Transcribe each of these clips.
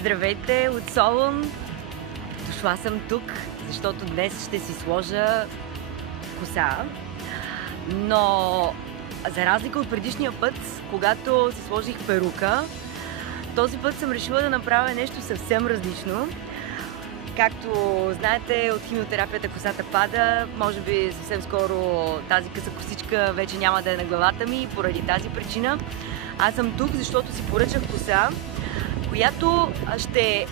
Здравейте от Солун! Дошла съм тук, защото днес ще си сложа коса. Но за разлика от предишния път, когато си сложих перука, този път съм решила да направя нещо съвсем различно. Както знаете, от химиотерапията косата пада. Може би съвсем скоро тази къса косичка вече няма да е на главата ми. Поради тази причина аз съм тук, защото си поръчах коса, която ще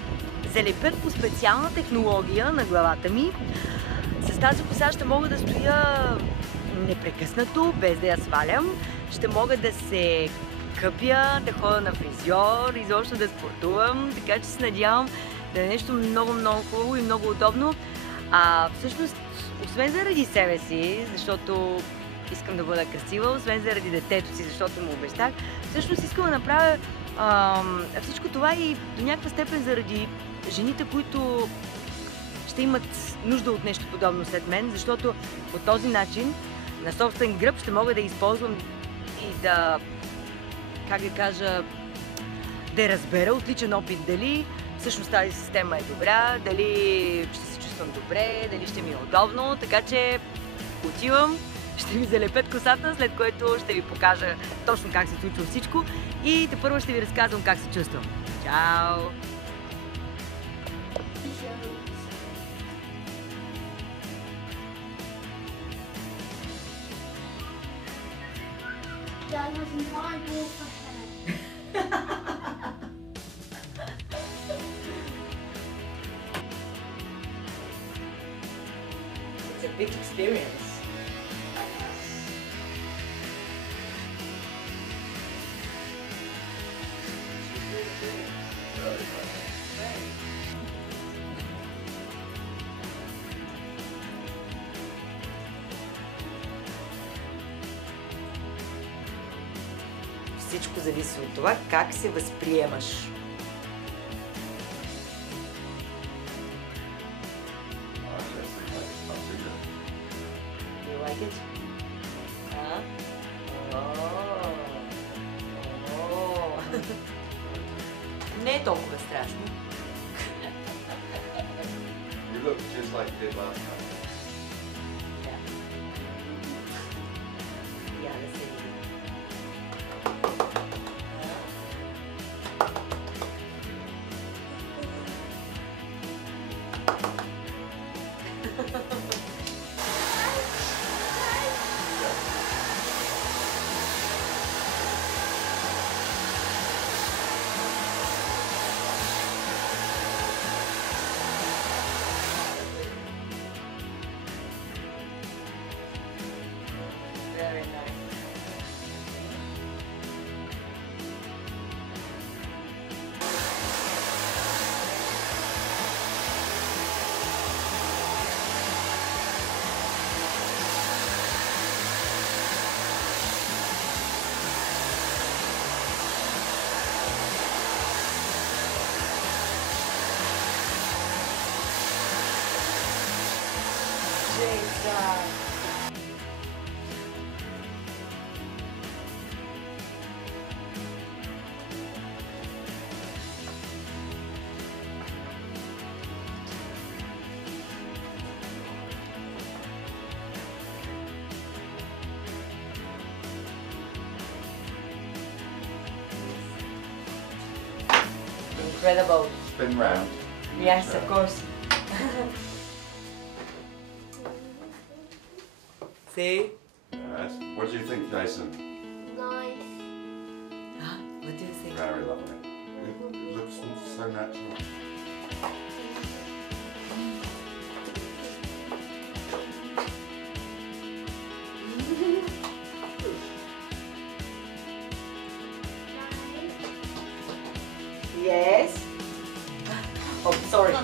залепят по специална технология на главата ми. С тази коса ще мога да стоя непрекъснато, без да я свалям. Ще мога да се къпя, да ходя на фризьор, изобщо да спортувам, така че се надявам да е нещо много хубаво и много удобно. Всъщност, освен заради себе си, защото искам да бъда красива, освен заради детето си, защото му обещах, всъщност искам да направя всичко това и до някаква степен заради жените, които ще имат нужда от нещо подобно след мен, защото по този начин на собствен гръб ще мога да използвам и да, как да кажа, да разбера от личен опит дали всъщност тази система е добра, дали ще се чувствам добре, дали ще ми е удобно, така че отивам, ще ви залепят косата, след което ще ви покажа точно как се случва всичко и тепърво ще ви разказвам как се чувствам. Чао! That was my ball for hair. It's a big experience. Всичко зависи от това как се възприемаш. Do you like it? Не е толкова страшно. You look just like you did last time. Yeah, let's see. Very nice. Jason. Incredible. Spin round. Yes, of course. See? Yes. What do you think, Jason? Nice. What do you think? Very lovely. It looks so natural. Yes. Oh, sorry.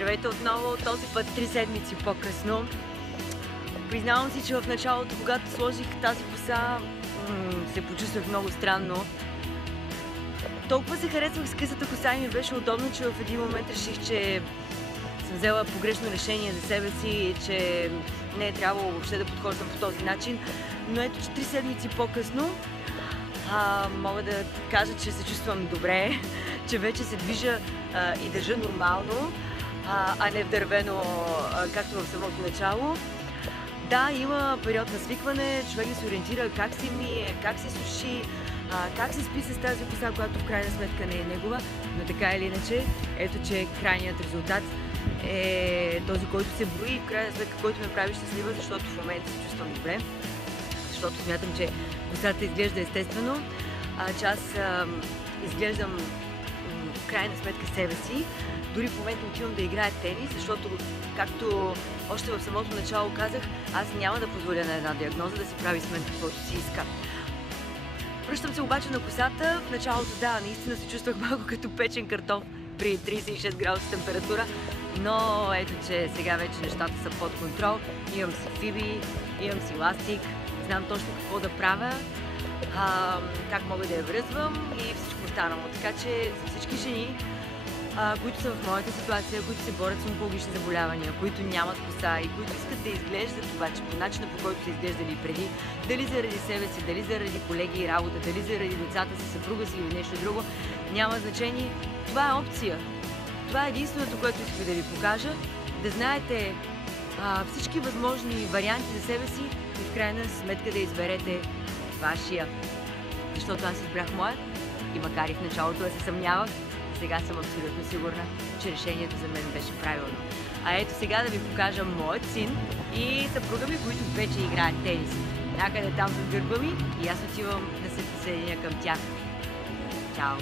Здравейте отново, този път 3 седмици по-късно. Признавам си, че в началото, когато сложих тази коса, се почувствах много странно. Толкова се харесвах с късата коса и ми беше удобно, че в един момент реших, че съм взела погрешно решение за себе си и че не е трябвало въобще да подхождам по този начин. Но ето, че 3 седмици по-късно мога да кажа, че се чувствам добре, че вече се движа и държа нормално, а не вдървено, както в самото начало. Да, има период на свикване, човек да се ориентира как се мие, как се суши, как се спи с тази коса, която в крайна сметка не е негова, но така или иначе, ето че крайният резултат е този, който се брои и в крайна сметка, който ме прави щастлива, защото в момента се чувствам добре, защото смятам, че косата изглежда естествено, че аз изглеждам в крайна сметка себе си. Дори в момента отивам да играя тенис, защото, както още в самото начало казах, аз няма да позволя на една диагноза да си прави с мен каквото си иска. Връщам се обаче на косата. В началото, да, наистина се чувствах малко като печен картоф при 36 градуса температура, но ето, че сега вече нещата са под контрол. Имам си фиби, имам си ластик, знам точно какво да правя, как мога да я връзвам и всичко останало. Така че за всички жени, които са в моята ситуация, които се борят с онкологични заболявания, които нямат коса и които искат да изглеждат обаче по начина, по който са изглеждали преди, дали заради себе си, дали заради колеги и работа, дали заради децата си, съпруга си или нещо друго, няма значение. Това е опция. Това е единственото, което искам да ви покажа. Да знаете всички възможни варианти за себе си и в крайна сметка да изберете вашия. Защото аз избрах моя и макар и в началото да се съмнявах, сега съм абсолютно сигурна, че решението за мен беше правилно. А ето сега да ви покажа моят син и съпруга ми, които вече играят тенис. Някъде там зад гърба ми и аз отивам да се присъединя към тях. Чао!